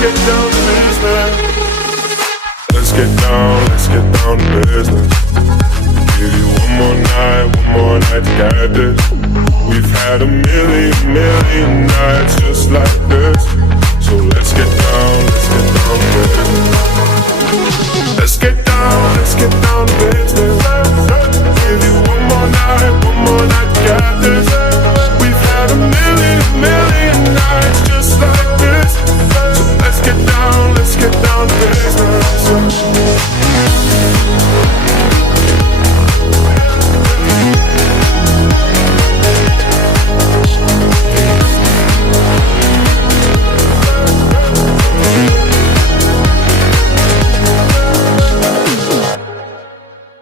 get down to business. Let's get down to business. Give you one more night to get this. We've had a million nights just like